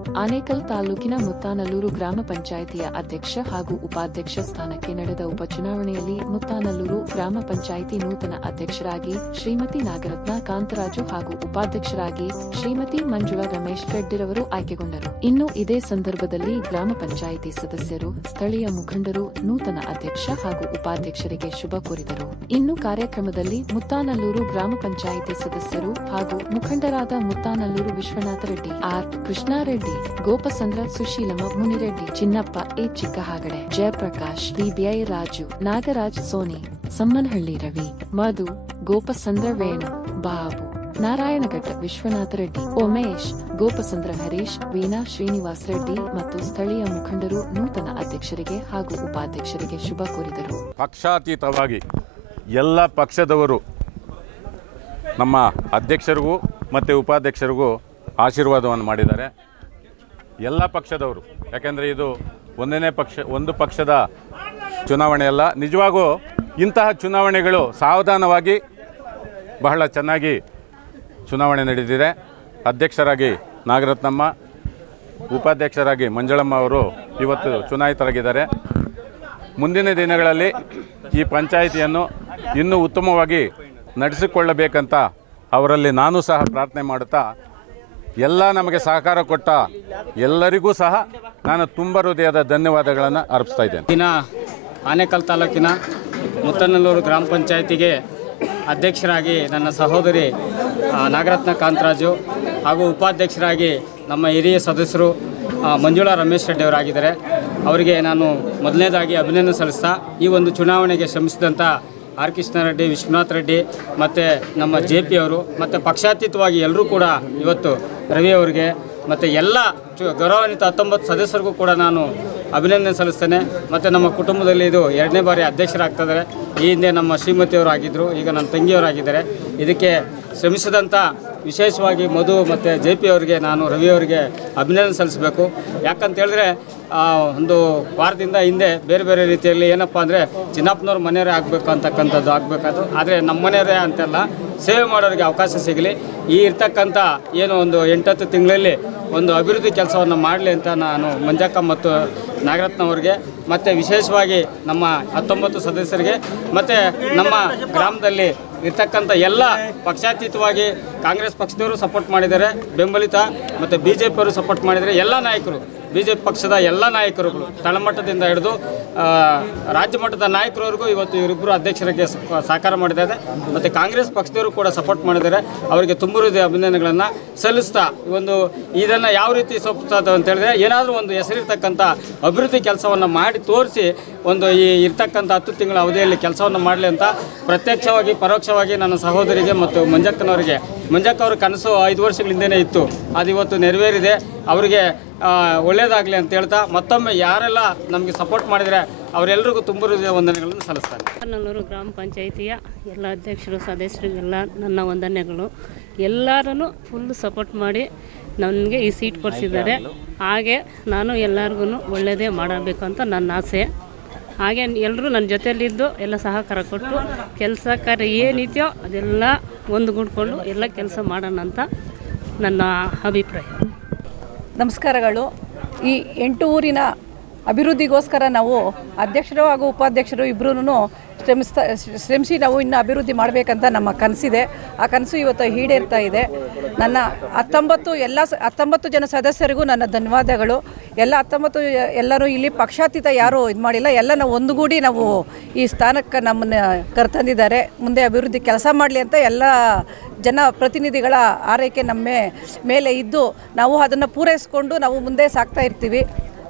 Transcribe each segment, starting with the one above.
ಆನೇಕಲ್ ತಾಲೂಕಿನ ಮುತ್ತಾನಲ್ಲೂರು ಗ್ರಾಮ ಪಂಚಾಯಿತಿಯ ಅಧ್ಯಕ್ಷ ಹಾಗೂ ಉಪಾಧ್ಯಕ್ಷ ಸ್ಥಾನಕ್ಕೆ ನಡೆದ ಉಪಚುನಾವಣೆಯಲ್ಲಿ ಮುತ್ತಾನಲ್ಲೂರು ಗ್ರಾಮ ಪಂಚಾಯಿತಿ ನೂತನ ಅಧ್ಯಕ್ಷರಾಗಿ ಶ್ರೀಮತಿ ನಾಗರತ್ನ ಕಾಂತರಾಜು ಹಾಗೂ ಉಪಾಧ್ಯಕ್ಷರಾಗಿ ಶ್ರೀಮತಿ ಮಂಜುಳಾ ರಮೇಶ್ ರೆಡ್ಡಿರವರು ಆಯ್ಕೆಗೊಂಡರು. ಇನ್ನು ಇದೇ ಸಂದರ್ಭದಲ್ಲಿ ಗ್ರಾಮ ಪಂಚಾಯಿತಿ ಸದಸ್ಯರು, ಸ್ಥಳೀಯ ಮುಖಂಡರು ನೂತನ ಅಧ್ಯಕ್ಷ ಹಾಗೂ ಉಪಾಧ್ಯಕ್ಷರಿಗೆ ಶುಭ ಕೋರಿದರು. ಇನ್ನು ಕಾರ್ಯಕ್ರಮದಲ್ಲಿ ಮುತ್ತಾನಲ್ಲೂರು ಗ್ರಾಮ ಪಂಚಾಯಿತಿ ಸದಸ್ಯರು ಹಾಗೂ ಮುಖಂಡರಾದ Muttanallur Vishwanatha Reddy, R Krishnareddy, Gopasandra Sushilamma Munireddy, Chinnappa A Chikkahagade, Jayaprakash, BBI Raju, Nagaraj Soni, Sammanahalli Ravi, Madhu, Gopasandra Venu, Babu, Narayanaghatta Vishwanatha Reddy, Umesh, Gopasandra Harish, Veena Srinivas Reddy ಮತ್ತು ಸ್ಥಳೀಯ ಮುಖಂಡರು ನೂತನ ಅಧ್ಯಕ್ಷರಿಗೆ ಹಾಗೂ ಉಪಾಧ್ಯಕ್ಷರಿಗೆ ಶುಭ ಕೋರಿದರು. ಪಕ್ಷಾತೀತವಾಗಿ ಎಲ್ಲ ಪಕ್ಷದವರು ನಮ್ಮ ಅಧ್ಯಕ್ಷರಿಗೂ ಮತ್ತು ಉಪಾಧ್ಯಕ್ಷರಿಗೂ ಆಶೀರ್ವಾದವನ್ನು ಮಾಡಿದ್ದಾರೆ. ಎಲ್ಲ ಪಕ್ಷದವರು, ಯಾಕೆಂದರೆ ಇದು ಒಂದು ಪಕ್ಷದ ಚುನಾವಣೆ ಅಲ್ಲ. ನಿಜವಾಗೂ ಇಂತಹ ಚುನಾವಣೆಗಳು ಸಾವಧಾನವಾಗಿ ಬಹಳ ಚೆನ್ನಾಗಿ ಚುನಾವಣೆ ನಡೆದಿದೆ. ಅಧ್ಯಕ್ಷರಾಗಿ ನಾಗರತ್ನಮ್ಮ, ಉಪಾಧ್ಯಕ್ಷರಾಗಿ ಮಂಜಳಮ್ಮ ಅವರು ಇವತ್ತು ಚುನಾಯಿತರಾಗಿದ್ದಾರೆ. ಮುಂದಿನ ದಿನಗಳಲ್ಲಿ ಈ ಪಂಚಾಯಿತಿಯನ್ನು ಇನ್ನೂ ಉತ್ತಮವಾಗಿ ನಡೆಸಿಕೊಳ್ಳಬೇಕಂತ ಅವರಲ್ಲಿ ನಾನು ಸಹ ಪ್ರಾರ್ಥನೆ ಮಾಡುತ್ತಾ, ಎಲ್ಲ ನಮಗೆ ಸಹಕಾರ ಕೊಟ್ಟ ಎಲ್ಲರಿಗೂ ಸಹ ನಾನು ತುಂಬ ಹೃದಯದ ಧನ್ಯವಾದಗಳನ್ನು ಅರ್ಪಿಸ್ತಾ ಇದ್ದೇನೆ. ದಿನ ಆನೇಕಲ್ ತಾಲೂಕಿನ ಮುತ್ತನಲ್ಲೂರು ಗ್ರಾಮ ಪಂಚಾಯಿತಿಗೆ ಅಧ್ಯಕ್ಷರಾಗಿ ನನ್ನ ಸಹೋದರಿ ನಾಗರತ್ನ ಕಾಂತರಾಜು ಹಾಗೂ ಉಪಾಧ್ಯಕ್ಷರಾಗಿ ನಮ್ಮ ಹಿರಿಯ ಸದಸ್ಯರು ಮಂಜುಳಾ ರಮೇಶ್ ರೆಡ್ಡಿ ಅವರಾಗಿದ್ದಾರೆ. ಅವರಿಗೆ ನಾನು ಮೊದಲನೇದಾಗಿ ಅಭಿನಂದನೆ ಸಲ್ಲಿಸ್ತಾ, ಈ ಒಂದು ಚುನಾವಣೆಗೆ ಶ್ರಮಿಸಿದಂಥ ಆರ್ ಕೃಷ್ಣಾರೆಡ್ಡಿ, ವಿಶ್ವನಾಥ ರೆಡ್ಡಿ ಮತ್ತು ನಮ್ಮ JP ಅವರು ಮತ್ತು ಪಕ್ಷಾತೀತವಾಗಿ ಎಲ್ಲರೂ ಕೂಡ ಇವತ್ತು ರವಿ ಅವರಿಗೆ ಮತ್ತು ಎಲ್ಲ ಗೌರವಾನ್ವಿತ 19 ಸದಸ್ಯರಿಗೂ ಕೂಡ ನಾನು ಅಭಿನಂದನೆ ಸಲ್ಲಿಸ್ತೇನೆ. ಮತ್ತು ನಮ್ಮ ಕುಟುಂಬದಲ್ಲಿ ಇದು 2ನೇ ಬಾರಿ ಅಧ್ಯಕ್ಷರಾಗ್ತಿದ್ದಾರೆ. ಈ ಹಿಂದೆ ನಮ್ಮ ಶ್ರೀಮತಿಯವರು ಆಗಿದ್ದರು, ಈಗ ನನ್ನ ತಂಗಿಯವರಾಗಿದ್ದಾರೆ. ಇದಕ್ಕೆ ಶ್ರಮಿಸಿದಂಥ ವಿಶೇಷವಾಗಿ ಮಧು ಮತ್ತು JP ಅವರಿಗೆ ನಾನು ರವಿ ಅವರಿಗೆ ಅಭಿನಂದನೆ ಸಲ್ಲಿಸಬೇಕು. ಯಾಕಂತ ಹೇಳಿದ್ರೆ ಒಂದು ವಾರದಿಂದ ಹಿಂದೆ ಬೇರೆ ಬೇರೆ ರೀತಿಯಲ್ಲಿ ಏನಪ್ಪ ಅಂದರೆ ಚಿನ್ನಪ್ಪನವ್ರ ಮನೆಯವರೇ ಆಗಬೇಕು ಅಂತಕ್ಕಂಥದ್ದು ಆಗಬೇಕಾದ್ರು. ಆದರೆ ನಮ್ಮ ಮನೆಯವರೇ ಅಂತೆಲ್ಲ ಸೇವೆ ಮಾಡೋರಿಗೆ ಅವಕಾಶ ಸಿಗಲಿ, ಈ ಇರ್ತಕ್ಕಂಥ ಏನು ಒಂದು 8-10 ತಿಂಗಳಲ್ಲಿ ಒಂದು ಅಭಿವೃದ್ಧಿ ಕೆಲಸವನ್ನು ಮಾಡಲಿ ಅಂತ ನಾನು ಮಂಜಕ್ಕ ಮತ್ತು ನಾಗರತ್ನವ್ರಿಗೆ ಮತ್ತು ವಿಶೇಷವಾಗಿ ನಮ್ಮ 19 ಸದಸ್ಯರಿಗೆ ಮತ್ತು ನಮ್ಮ ಗ್ರಾಮದಲ್ಲಿ ಇರ್ತಕ್ಕಂಥ ಎಲ್ಲ ಪಕ್ಷಾತೀತವಾಗಿ ಕಾಂಗ್ರೆಸ್ ಪಕ್ಷದವರು ಸಪೋರ್ಟ್ ಮಾಡಿದ್ದಾರೆ, ಬೆಂಬಲಿತ ಮತ್ತು BJP ಅವರು ಸಪೋರ್ಟ್ ಮಾಡಿದ್ದಾರೆ. ಎಲ್ಲ ನಾಯಕರು, BJP ಪಕ್ಷದ ಎಲ್ಲ ನಾಯಕರುಗಳು ತಳಮಟ್ಟದಿಂದ ಹಿಡಿದು ರಾಜ್ಯ ಮಟ್ಟದ ನಾಯಕರವರೆಗೂ ಇವತ್ತು ಇವರಿಬ್ಬರು ಅಧ್ಯಕ್ಷರಿಗೆ ಸಹಕಾರ ಮಾಡಿದ್ದಾರೆ. ಮತ್ತು ಕಾಂಗ್ರೆಸ್ ಪಕ್ಷದವರು ಕೂಡ ಸಪೋರ್ಟ್ ಮಾಡಿದ್ದಾರೆ. ಅವರಿಗೆ ತುಂಬ ಹೃದಯ ಅಭಿನಂದನೆಗಳನ್ನು ಸಲ್ಲಿಸ್ತಾ, ಇದನ್ನು ಯಾವ ರೀತಿ ಸೊಪ್ಪುತ್ತದೆ ಅಂತ ಹೇಳಿದ್ರೆ, ಏನಾದರೂ ಒಂದು ಹೆಸರಿರ್ತಕ್ಕಂಥ ಅಭಿವೃದ್ಧಿ ಕೆಲಸವನ್ನು ಮಾಡಿ ತೋರಿಸಿ ಈ ಇರ್ತಕ್ಕಂಥ 10 ತಿಂಗಳ ಅವಧಿಯಲ್ಲಿ ಕೆಲಸವನ್ನು ಮಾಡಲಿ ಅಂತ ಪ್ರತ್ಯಕ್ಷವಾಗಿ ಪರೋಕ್ಷವಾಗಿ ನನ್ನ ಸಹೋದರಿಗೆ ಮತ್ತು ಮಂಜಕ್ಕನವರಿಗೆ, ಮಂಜಕ್ಕ ಅವ್ರ ಕನಸು 5 ವರ್ಷಗಳ ಹಿಂದೆಯೇ ಇತ್ತು, ಅದು ಇವತ್ತು ನೆರವೇರಿದೆ. ಅವರಿಗೆ ಒಳ್ಳೆಯದಾಗಲಿ ಅಂತ ಹೇಳ್ತಾ, ಮತ್ತೊಮ್ಮೆ ಯಾರೆಲ್ಲ ನಮಗೆ ಸಪೋರ್ಟ್ ಮಾಡಿದರೆ ಅವರೆಲ್ಲರಿಗೂ ತುಂಬ ಹೃದಯ ವಂದನೆಗಳನ್ನು ಸಲ್ಲಿಸ್ತಾರೆ. ಮುತ್ತನಲ್ಲೂರು ಗ್ರಾಮ ಪಂಚಾಯಿತಿಯ ಎಲ್ಲ ಅಧ್ಯಕ್ಷರು ಸದಸ್ಯರಿಗೆಲ್ಲ ನನ್ನ ವಂದನೆಗಳು. ಎಲ್ಲರೂ ಫುಲ್ ಸಪೋರ್ಟ್ ಮಾಡಿ ನನಗೆ ಈ ಸೀಟ್ ಕೊಡಿಸಿದ್ದಾರೆ. ಹಾಗೆ ನಾನು ಎಲ್ಲರಿಗೂ ಒಳ್ಳೆಯದೇ ಮಾಡಬೇಕು ಅಂತ ನನ್ನ ಆಸೆ. ಹಾಗೆ ಎಲ್ಲರೂ ನನ್ನ ಜೊತೆಯಲ್ಲಿದ್ದು ಎಲ್ಲ ಸಹಕಾರ ಕೊಟ್ಟು ಕೆಲಸ ಕಾರ್ಯ ಏನಿದೆಯೋ ಅದೆಲ್ಲ ಒಂದುಗೂಡ್ಕೊಂಡು ಎಲ್ಲ ಕೆಲಸ ಮಾಡೋಣ ಅಂತ ನನ್ನ ಅಭಿಪ್ರಾಯ. ನಮಸ್ಕಾರಗಳು. ಈ 8 ಊರಿನ ಅಭಿವೃದ್ಧಿಗೋಸ್ಕರ ನಾವು ಅಧ್ಯಕ್ಷರು ಹಾಗೂ ಉಪಾಧ್ಯಕ್ಷರು ಇಬ್ಬರೂ ಶ್ರಮಿಸಿ ನಾವು ಇನ್ನು ಅಭಿವೃದ್ಧಿ ಮಾಡಬೇಕಂತ ನಮ್ಮ ಕನಸಿದೆ. ಆ ಕನಸು ಇವತ್ತು ಈಡೇರ್ತಾ ಇದೆ. ನನ್ನ 19 ಜನ ಸದಸ್ಯರಿಗೂ ನನ್ನ ಧನ್ಯವಾದಗಳು. ಎಲ್ಲ 19 ಎಲ್ಲರೂ ಇಲ್ಲಿ ಪಕ್ಷಾತೀತ ಯಾರೂ ಇದು ಮಾಡಿಲ್ಲ, ಎಲ್ಲ ನಾವು ಒಂದುಗೂಡಿ ನಾವು ಈ ಸ್ಥಾನಕ್ಕೆ ನಮ್ಮನ್ನು ಕರೆತಂದಿದ್ದಾರೆ. ಮುಂದೆ ಅಭಿವೃದ್ಧಿ ಕೆಲಸ ಮಾಡಲಿ ಅಂತ ಎಲ್ಲ ಜನಪ್ರತಿನಿಧಿಗಳ ಆರೈಕೆ ನಮ್ಮ ಮೇಲೆ ಇದ್ದು ನಾವು ಅದನ್ನು ಪೂರೈಸಿಕೊಂಡು ನಾವು ಮುಂದೆ ಸಾಗ್ತಾ ಇರ್ತೀವಿ.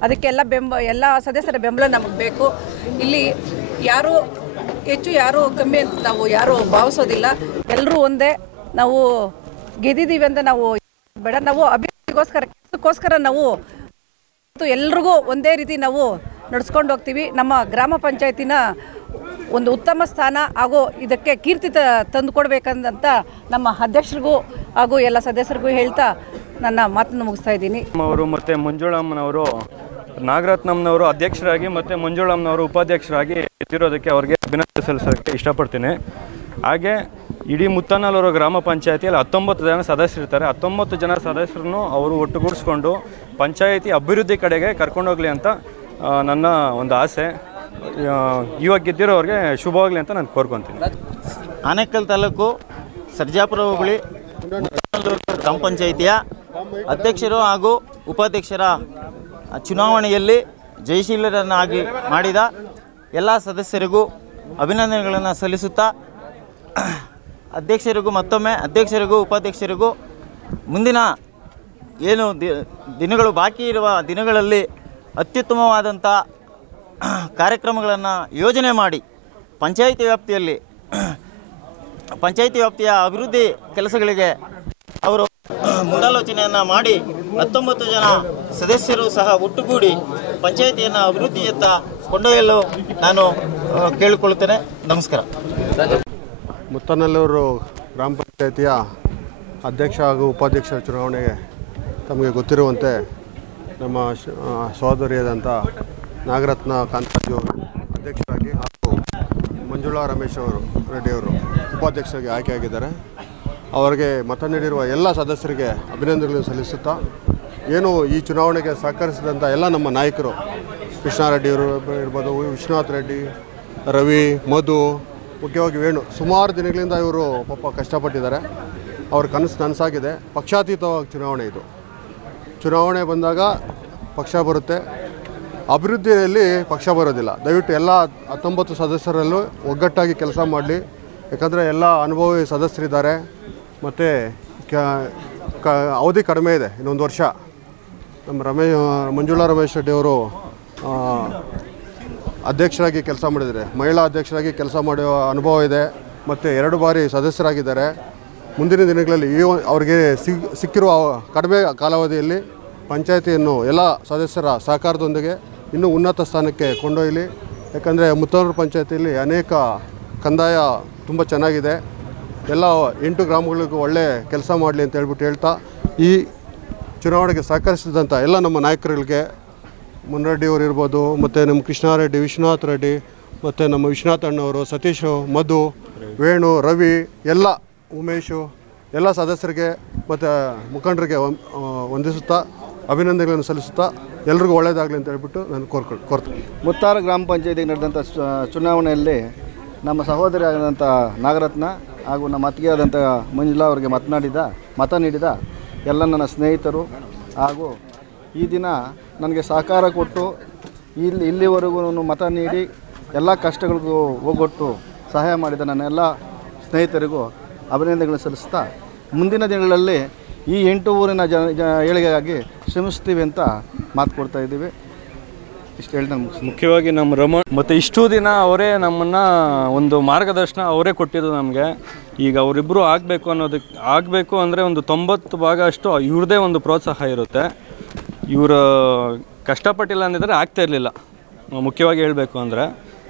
ಅದಕ್ಕೆಲ್ಲ ಎಲ್ಲ ಸದಸ್ಯರ ಬೆಂಬಲ ನಮಗೆ ಬೇಕು. ಇಲ್ಲಿ ಯಾರೂ ಹೆಚ್ಚು ಯಾರೂ ಕಮ್ಮಿ ಅಂತ ನಾವು ಯಾರೂ ಭಾವಿಸೋದಿಲ್ಲ. ಎಲ್ಲರೂ ಒಂದೇ. ನಾವು ಗೆದ್ದಿದ್ದೀವಿ ಅಂತ ನಾವು ಬೇಡ, ನಾವು ಕೆಲಸಕ್ಕೋಸ್ಕರ ನಾವು ಎಲ್ರಿಗೂ ಒಂದೇ ರೀತಿ ನಾವು ನಡೆಸ್ಕೊಂಡು ಹೋಗ್ತೀವಿ. ನಮ್ಮ ಗ್ರಾಮ ಪಂಚಾಯತಿನ ಒಂದು ಉತ್ತಮ ಸ್ಥಾನ ಹಾಗೂ ಇದಕ್ಕೆ ಕೀರ್ತಿ ತಂದುಕೊಡ್ಬೇಕಂತ ನಮ್ಮ ಅಧ್ಯಕ್ಷರಿಗೂ ಹಾಗೂ ಎಲ್ಲ ಸದಸ್ಯರಿಗೂ ಹೇಳ್ತಾ ನನ್ನ ಮಾತನ್ನು ಮುಗಿಸ್ತಾ ಇದ್ದೀನಿ. ಅವರು ಮತ್ತು ಮಂಜುಳಮ್ಮನವರು, ನಾಗರತ್ನಮ್ಮನವರು ಅಧ್ಯಕ್ಷರಾಗಿ ಮತ್ತು ಮಂಜುಳಮ್ಮನವರು ಉಪಾಧ್ಯಕ್ಷರಾಗಿ ಇರೋದಕ್ಕೆ ಅವ್ರಿಗೆ ಅಭಿನಂದನೆ ಸಲ್ಲಿಸೋಕ್ಕೆ ಇಷ್ಟಪಡ್ತೀನಿ. ಹಾಗೆ ಇಡೀ ಮುತ್ತನಲ್ಲೂರು ಗ್ರಾಮ ಪಂಚಾಯತಿಯಲ್ಲಿ 19 ಜನ ಸದಸ್ಯರಿರ್ತಾರೆ. 19 ಜನ ಸದಸ್ಯರನ್ನು ಅವರು ಒಟ್ಟುಗೂಡಿಸ್ಕೊಂಡು ಪಂಚಾಯತಿ ಅಭಿವೃದ್ಧಿ ಕಡೆಗೆ ಕರ್ಕೊಂಡೋಗ್ಲಿ ಅಂತ ನನ್ನ ಒಂದು ಆಸೆ. ಇವಾಗ ಗೆದ್ದಿರೋರಿಗೆ ಶುಭವಾಗಲಿ ಅಂತ ನಾನು ಕೋರ್ಕೊತೀನಿ. ಆನೇಕಲ್ ತಾಲೂಕು ಸರ್ಜಾಪುರ ಹೋಬಳಿ ಗ್ರಾಮ ಪಂಚಾಯಿತಿಯ ಅಧ್ಯಕ್ಷರು ಹಾಗೂ ಉಪಾಧ್ಯಕ್ಷರ ಚುನಾವಣೆಯಲ್ಲಿ ಜಯಶೀಲರನ್ನಾಗಿ ಮಾಡಿದ ಎಲ್ಲ ಸದಸ್ಯರಿಗೂ ಅಭಿನಂದನೆಗಳನ್ನು ಸಲ್ಲಿಸುತ್ತಾ, ಅಧ್ಯಕ್ಷರಿಗೂ ಮತ್ತೊಮ್ಮೆ ಅಧ್ಯಕ್ಷರಿಗೂ ಉಪಾಧ್ಯಕ್ಷರಿಗೂ ಮುಂದಿನ ಏನು ದಿನಗಳು ಬಾಕಿ ಇರುವ ದಿನಗಳಲ್ಲಿ ಅತ್ಯುತ್ತಮವಾದಂಥ ಕಾರ್ಯಕ್ರಮಗಳನ್ನು ಯೋಜನೆ ಮಾಡಿ ಪಂಚಾಯಿತಿ ವ್ಯಾಪ್ತಿಯ ಅಭಿವೃದ್ಧಿ ಕೆಲಸಗಳಿಗೆ ಅವರು ಮುಂದಾಲೋಚನೆಯನ್ನು ಮಾಡಿ 19 ಜನ ಸದಸ್ಯರು ಸಹ ಒಟ್ಟುಗೂಡಿ ಪಂಚಾಯಿತಿಯನ್ನು ಅಭಿವೃದ್ಧಿಯತ್ತ ಕೊಂಡೊಯ್ಯಲು ನಾನು ಕೇಳಿಕೊಳ್ಳುತ್ತೇನೆ. ನಮಸ್ಕಾರ. ಮುತ್ತನಲ್ಲೂರು ಗ್ರಾಮ ಪಂಚಾಯಿತಿಯ ಅಧ್ಯಕ್ಷ ಹಾಗೂ ಉಪಾಧ್ಯಕ್ಷರ ಚುನಾವಣೆಗೆ ತಮಗೆ ಗೊತ್ತಿರುವಂತೆ ನಮ್ಮ ಸಹೋದರಿಯಾದಂಥ ನಾಗರತ್ನ ಕಾಂತರಾಜು ಅಧ್ಯಕ್ಷರಾಗಿ ಹಾಗೂ ಮಂಜುಳಾ ರಮೇಶ್ ರೆಡ್ಡಿಯವರು ಉಪಾಧ್ಯಕ್ಷರಾಗಿ ಆಯ್ಕೆಯಾಗಿದ್ದಾರೆ. ಅವರಿಗೆ ಮತ ನೀಡಿರುವ ಎಲ್ಲ ಸದಸ್ಯರಿಗೆ ಅಭಿನಂದನೆಗಳನ್ನು ಸಲ್ಲಿಸುತ್ತಾ, ಏನು ಈ ಚುನಾವಣೆಗೆ ಸಹಕರಿಸಿದಂಥ ಎಲ್ಲ ನಮ್ಮ ನಾಯಕರು, ಕೃಷ್ಣಾರೆಡ್ಡಿಯವರು ಇರ್ಬೋದು, ವಿಶ್ವನಾಥ್ ರೆಡ್ಡಿ, ರವಿ, ಮಧು, ಮುಖ್ಯವಾಗಿ ವೇಣು, ಸುಮಾರು ದಿನಗಳಿಂದ ಇವರು ಪಾಪ ಕಷ್ಟಪಟ್ಟಿದ್ದಾರೆ. ಅವ್ರ ಕನಸು ನನಸಾಗಿದೆ. ಪಕ್ಷಾತೀತವಾಗಿ ಚುನಾವಣೆ ಬಂದಾಗ ಪಕ್ಷ ಬರುತ್ತೆ, ಅಭಿವೃದ್ಧಿಯಲ್ಲಿ ಪಕ್ಷ ಬರೋದಿಲ್ಲ. ದಯವಿಟ್ಟು ಎಲ್ಲ 19 ಸದಸ್ಯರಲ್ಲೂ ಒಗ್ಗಟ್ಟಾಗಿ ಕೆಲಸ ಮಾಡಲಿ. ಯಾಕಂದರೆ ಎಲ್ಲ ಅನುಭವಿ ಸದಸ್ಯರಿದ್ದಾರೆ ಮತ್ತು ಅವಧಿ ಕಡಿಮೆ ಇದೆ, ಇನ್ನೊಂದು ವರ್ಷ. ನಮ್ಮ ಮಂಜುಳಾ ರಮೇಶ್ ರೆಡ್ಡಿಯವರು ಅಧ್ಯಕ್ಷರಾಗಿ ಕೆಲಸ ಮಾಡಿದ್ದಾರೆ, ಮಹಿಳಾ ಅಧ್ಯಕ್ಷರಾಗಿ ಕೆಲಸ ಮಾಡುವ ಅನುಭವ ಇದೆ ಮತ್ತು 2 ಬಾರಿ ಸದಸ್ಯರಾಗಿದ್ದಾರೆ. ಮುಂದಿನ ದಿನಗಳಲ್ಲಿ ಅವರಿಗೆ ಸಿಕ್ಕಿರುವ ಕಡಿಮೆ ಕಾಲಾವಧಿಯಲ್ಲಿ ಪಂಚಾಯತಿಯನ್ನು ಎಲ್ಲ ಸದಸ್ಯರ ಸಹಕಾರದೊಂದಿಗೆ ಇನ್ನೂ ಉನ್ನತ ಸ್ಥಾನಕ್ಕೆ ಕೊಂಡೊಯ್ಯಲಿ. ಯಾಕಂದರೆ ಮುತ್ತನೂರು ಪಂಚಾಯತಿಯಲ್ಲಿ ಅನೇಕ ಕಂದಾಯ ತುಂಬ ಚೆನ್ನಾಗಿದೆ. ಎಲ್ಲ 8 ಗ್ರಾಮಗಳಿಗೂ ಒಳ್ಳೆ ಕೆಲಸ ಮಾಡಲಿ ಅಂತ ಹೇಳ್ತಾ, ಈ ಚುನಾವಣೆಗೆ ಸಹಕರಿಸಿದಂಥ ಎಲ್ಲ ನಮ್ಮ ನಾಯಕರುಗಳಿಗೆ, ಮುನ್ರೆಡ್ಡಿಯವರು ಇರ್ಬೋದು, ಮತ್ತು ನಮ್ಮ ಕೃಷ್ಣಾರೆಡ್ಡಿ, ವಿಶ್ವನಾಥ್ ರೆಡ್ಡಿ, ಮತ್ತು ನಮ್ಮ ವಿಶ್ವನಾಥ್ ಅಣ್ಣವರು, ಸತೀಶು, ಮಧು, ವೇಣು, ರವಿ, ಎಲ್ಲ ಉಮೇಶು, ಎಲ್ಲ ಸದಸ್ಯರಿಗೆ ಮತ್ತು ಮುಖಂಡರಿಗೆ ವಂದಿಸುತ್ತಾ ಅಭಿನಂದನೆಗಳನ್ನು ಸಲ್ಲಿಸುತ್ತಾ ಎಲ್ರಿಗೂ ಒಳ್ಳೆಯದಾಗಲಿ ಅಂತ ಹೇಳ್ಬಿಟ್ಟು ನಾನು ಕೋರ್ತೀನಿ. ಮುತ್ತಾರ ಗ್ರಾಮ ಪಂಚಾಯತಿಗೆ ನಡೆದಂಥ ಚುನಾವಣೆಯಲ್ಲಿ ನಮ್ಮ ಸಹೋದರಿ ಆದಂಥ ನಾಗರತ್ನ ಹಾಗೂ ನಮ್ಮ ಅತ್ತಿಗೆಯಾದಂಥ ಮಂಜುಳಾ ಅವರಿಗೆ ಮತ ನೀಡಿದ ಎಲ್ಲ ನನ್ನ ಸ್ನೇಹಿತರು ಹಾಗೂ ಈ ದಿನ ನನಗೆ ಸಹಕಾರ ಕೊಟ್ಟು ಇಲ್ಲಿವರೆಗೂ ಮತ ನೀಡಿ ಎಲ್ಲ ಕಷ್ಟಗಳಿಗೂ ಹೋಗೊಟ್ಟು ಸಹಾಯ ಮಾಡಿದ ನನ್ನ ಎಲ್ಲ ಸ್ನೇಹಿತರಿಗೂ ಅಭಿನಂದನೆಗಳನ್ನು ಸಲ್ಲಿಸ್ತಾ, ಮುಂದಿನ ದಿನಗಳಲ್ಲಿ ಈ 8 ಊರಿನ ಏಳಿಗೆಗಾಗಿ ಶ್ರಮಿಸ್ತೀವಿ ಅಂತ ಮಾತು ಕೊಡ್ತಾ ಇದ್ದೀವಿ. ಇಷ್ಟು ಹೇಳ್ತಾ ಮುಖ್ಯವಾಗಿ ನಮ್ಮ ರಮಣ್ ಮತ್ತು ಇಷ್ಟು ದಿನ ಅವರೇ ನಮ್ಮನ್ನು ಒಂದು ಮಾರ್ಗದರ್ಶನ ಅವರೇ ಕೊಟ್ಟಿದ್ದು ನಮಗೆ. ಈಗ ಅವರಿಬ್ಬರು ಆಗಬೇಕು ಅಂದರೆ ಒಂದು 90 ಭಾಗ ಅಷ್ಟು ಇವ್ರದ್ದೇ ಒಂದು ಪ್ರೋತ್ಸಾಹ ಇರುತ್ತೆ. ಇವರು ಕಷ್ಟಪಟ್ಟಿಲ್ಲ ಅಂದಿದ್ರೆ ಆಗ್ತಾ ಇರಲಿಲ್ಲ. ಮುಖ್ಯವಾಗಿ ಹೇಳಬೇಕು ಅಂದರೆ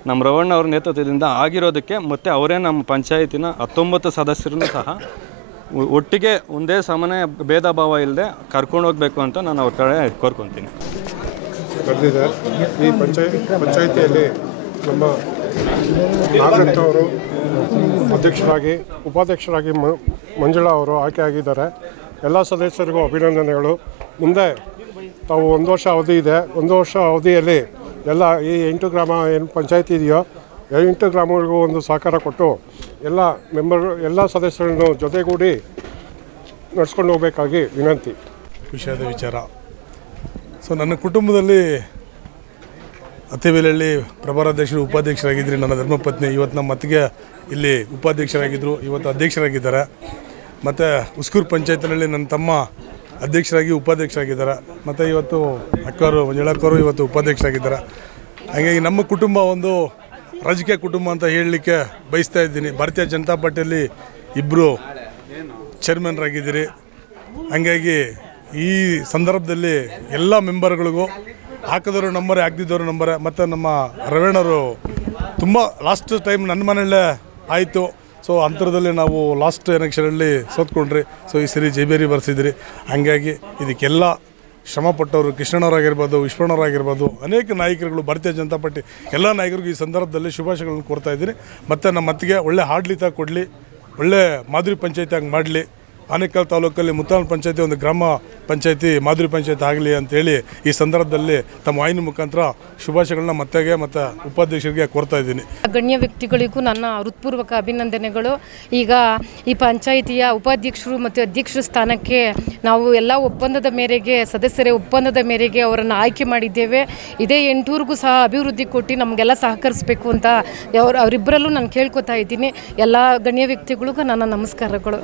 ನಮ್ಮ ರವಣ್ಣ ಅವ್ರ ನೇತೃತ್ವದಿಂದ ಆಗಿರೋದಕ್ಕೆ, ಮತ್ತು ಅವರೇ ನಮ್ಮ ಪಂಚಾಯತಿನ 19 ಸದಸ್ಯರನ್ನು ಸಹ ಒಟ್ಟಿಗೆ ಒಂದೇ ಸಮನೆ ಭೇದ ಭಾವ ಇಲ್ಲದೆ ಕರ್ಕೊಂಡು ಹೋಗಬೇಕು ಅಂತ ನಾನು ಅವ್ರ ಕಡೆ ಕೋರ್ಕೊತೀನಿ. ನಡೆದಿದೆ ಈ ಪಂಚಾಯಿತಿಯಲ್ಲಿ ನಮ್ಮ ನಾಗರತ್ನ ಅವರು ಅಧ್ಯಕ್ಷರಾಗಿ, ಉಪಾಧ್ಯಕ್ಷರಾಗಿ ಮಂಜುಳಾ ಅವರು ಆಯ್ಕೆಯಾಗಿದ್ದಾರೆ. ಎಲ್ಲ ಸದಸ್ಯರಿಗೂ ಅಭಿನಂದನೆಗಳು. ಮುಂದೆ ತಾವು 1 ವರ್ಷ ಅವಧಿ ಇದೆ, 1 ವರ್ಷ ಅವಧಿಯಲ್ಲಿ ಎಲ್ಲ ಈ 8 ಗ್ರಾಮ ಏನು ಪಂಚಾಯಿತಿ ಇದೆಯೋ 8 ಗ್ರಾಮಗಳಿಗೂ ಒಂದು ಸಹಕಾರ ಕೊಟ್ಟು ಎಲ್ಲ ಸದಸ್ಯರನ್ನು ಜೊತೆಗೂಡಿ ನಡೆಸ್ಕೊಂಡು ಹೋಗಬೇಕಾಗಿ ವಿನಂತಿ. ವಿಷಯದ ವಿಚಾರ. ಸೊ ನನ್ನ ಕುಟುಂಬದಲ್ಲಿ ಅತ್ತಿಬೇಲಹಳ್ಳಿ ಪ್ರಭಾರಾಧ್ಯಕ್ಷರು ಉಪಾಧ್ಯಕ್ಷರಾಗಿದ್ದರು. ನನ್ನ ಧರ್ಮಪತ್ನಿ ಇವತ್ತು ನಮ್ಮ ಅತ್ತಿಗೆ ಇಲ್ಲಿ ಉಪಾಧ್ಯಕ್ಷರಾಗಿದ್ದರು, ಇವತ್ತು ಅಧ್ಯಕ್ಷರಾಗಿದ್ದಾರೆ. ಮತ್ತು ಉಸ್ಕೂರು ಪಂಚಾಯತಿನಲ್ಲಿ ನನ್ನ ತಮ್ಮ ಅಧ್ಯಕ್ಷರಾಗಿ ಉಪಾಧ್ಯಕ್ಷರಾಗಿದ್ದಾರೆ. ಮತ್ತು ಇವತ್ತು ಅಕ್ಕವರು ಮಂಜುಳಕ್ಕವರು ಇವತ್ತು ಉಪಾಧ್ಯಕ್ಷರಾಗಿದ್ದಾರೆ. ಹಾಗಾಗಿ ನಮ್ಮ ಕುಟುಂಬ ಒಂದು ರಾಜಕೀಯ ಕುಟುಂಬ ಅಂತ ಹೇಳಲಿಕ್ಕೆ ಬಯಸ್ತಾ ಇದ್ದೀನಿ. ಭಾರತೀಯ ಜನತಾ ಪಾರ್ಟಿಯಲ್ಲಿ 2 ಚೇರ್ಮನ್ರಾಗಿದ್ದೀರಿ. ಹಾಗಾಗಿ ಈ ಸಂದರ್ಭದಲ್ಲಿ ಎಲ್ಲ ಮೆಂಬರ್ಗಳಿಗೂ ಹಾಕಿದವರು ನಂಬರೇ, ಹಾಕ್ದಿದ್ದವರು ನಂಬರೇ. ಮತ್ತು ನಮ್ಮ ರವೀಣರು ತುಂಬ ಲಾಸ್ಟ್ ಟೈಮ್ ನನ್ನ ಮನೆಯಲ್ಲೇ ಆಯಿತು. ಸೊ ಅಂತರದಲ್ಲಿ ನಾವು ಲಾಸ್ಟ್ ಎಲೆಕ್ಷನಲ್ಲಿ ಸೋತ್ಕೊಂಡ್ರಿ. ಸೊ ಈ ಸರಿ ಜೈಬೇರಿ ಬರ್ಸಿದ್ರಿ. ಹಾಗಾಗಿ ಇದಕ್ಕೆಲ್ಲ ಶ್ರಮಪಟ್ಟವರು ಕೃಷ್ಣನವರಾಗಿರ್ಬೋದು, ವಿಶ್ವಣ್ಣವರಾಗಿರ್ಬೋದು, ಅನೇಕ ನಾಯಕರುಗಳು, ಭಾರತೀಯ ಜನತಾ ಪಾರ್ಟಿ ಎಲ್ಲ ನಾಯಕರಿಗೂ ಈ ಸಂದರ್ಭದಲ್ಲಿ ಶುಭಾಶಯಗಳನ್ನು ಕೋರ್ತಾ ಇದ್ದೀನಿ. ಮತ್ತು ನಮ್ಮ ಅತ್ತಿಗೆ ಒಳ್ಳೆ ಆಡಳಿತ ಕೊಡಲಿ, ಒಳ್ಳೆ ಮಾದರಿ ಪಂಚಾಯತಿ ಆಗಿ ಮಾಡಲಿ. ಆನೇಕಲ್ ತಾಲೂಕಲ್ಲಿ ಮುತ್ತಾನೂರು ಪಂಚಾಯತಿ ಒಂದು ಗ್ರಾಮ ಪಂಚಾಯತಿ ಮಾದರಿ ಪಂಚಾಯತಿ ಆಗಲಿ ಅಂತೇಳಿ ಈ ಸಂದರ್ಭದಲ್ಲಿ ತಮ್ಮ ವಾಹಿನಿ ಮುಖಾಂತರ ಶುಭಾಶಯಗಳನ್ನ ಮತ್ತೆಗೆ ಮತ್ತು ಉಪಾಧ್ಯಕ್ಷರಿಗೆ ಕೋರ್ತಾ ಇದ್ದೀನಿ. ಗಣ್ಯ ವ್ಯಕ್ತಿಗಳಿಗೂ ನನ್ನ ಹೃತ್ಪೂರ್ವಕ ಅಭಿನಂದನೆಗಳು. ಈಗ ಈ ಪಂಚಾಯಿತಿಯ ಉಪಾಧ್ಯಕ್ಷರು ಮತ್ತು ಅಧ್ಯಕ್ಷರ ಸ್ಥಾನಕ್ಕೆ ನಾವು ಎಲ್ಲ ಒಪ್ಪಂದದ ಮೇರೆಗೆ ಸದಸ್ಯರ ಒಪ್ಪಂದದ ಮೇರೆಗೆ ಅವರನ್ನು ಆಯ್ಕೆ ಮಾಡಿದ್ದೇವೆ. ಇದೇ 8 ಊರಿಗೂ ಸಹ ಅಭಿವೃದ್ಧಿ ಕೊಟ್ಟು ನಮಗೆಲ್ಲ ಸಹಕರಿಸಬೇಕು ಅಂತ ಅವರಿಬ್ಬರಲ್ಲೂ ನಾನು ಕೇಳ್ಕೊತಾ ಇದ್ದೀನಿ. ಎಲ್ಲ ಗಣ್ಯ ವ್ಯಕ್ತಿಗಳಿಗೂ ನನ್ನ ನಮಸ್ಕಾರಗಳು.